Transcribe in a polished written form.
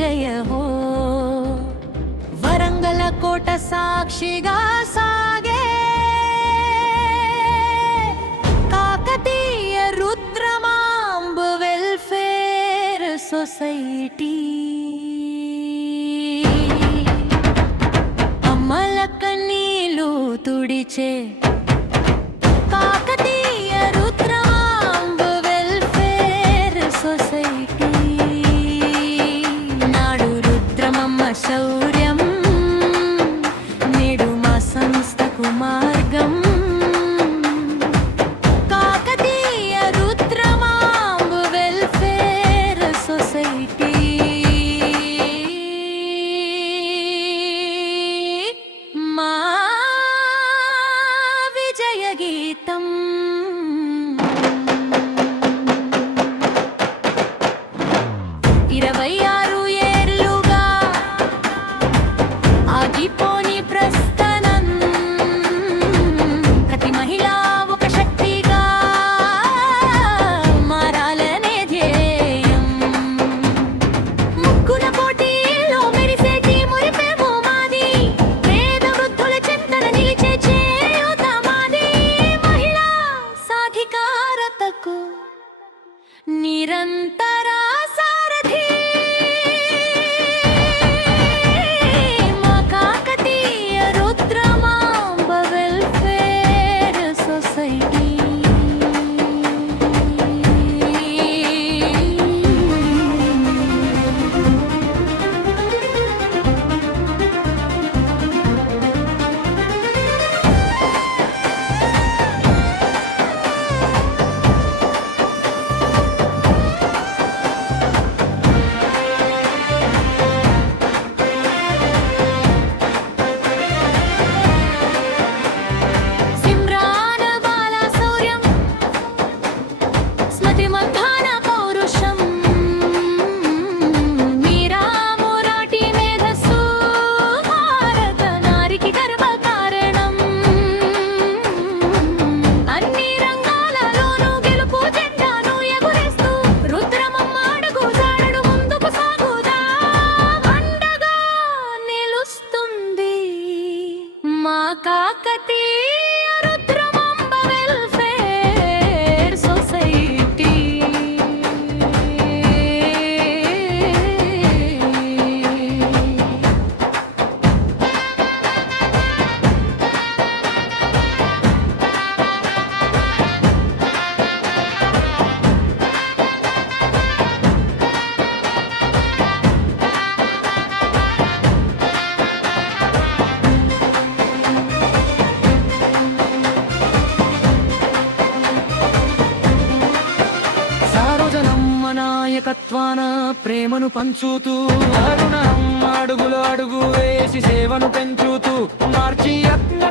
విజయ హో వరంగల కోట సాక్షిగా సాగే కాకతీయ రుద్రమాంబ వెల్ఫేర్ సొసైటీ అమ్మల కన్నీలు తుడిచే కాకతీయ రుద్రమాంబ వెల్ఫేర్ సొసైటీ నాడు రుద్రమమ్మ శౌర్యం నేడు మా సంస్థకు మార్గం కాకతీయ రుద్రమాంబ వెల్ఫేర్ సొసైటీ మా విజయ గీతం 26 ఏళ్లుగా ఆగిపోని ప్రస్థానం ప్రతి మహిళ ఒక శక్తిగా మారాలనే ధ్యేయం ముగ్గుల పోటీలో మెరిసేటి మురిపేమో మాది పేద వృద్ధుల చింతన నిలిచే చేయూత మాది మహిళా సాధికారతకు నిరంతర సారథి మా కాకతీయ రుద్రమాంబ వెల్ఫేర్ సొసైటీ సిమ్రాన బాల శౌర్యం స్మృతి మంథాన పౌరుషం మీరా మొరాటి మేధస్సు భారత నారికి గర్వకారణం అన్ని రంగాలలోనూ గెలుపు జెండాను ఎగురేస్తూ రుద్రమమ్మ అడుగు జాడడు ముందుకు సాగుదా అండగా నిలుస్తుంది మా కాకతీయ రుద్రమాంబ వెల్ఫేర్ సొసైటీ సారోజనమ్మ నాయకత్వాన ప్రేమను పంచుతూ అరుణమ్మ అడుగులు అడుగు వేసి సేవను పెంచుతూ మార్చి యత్న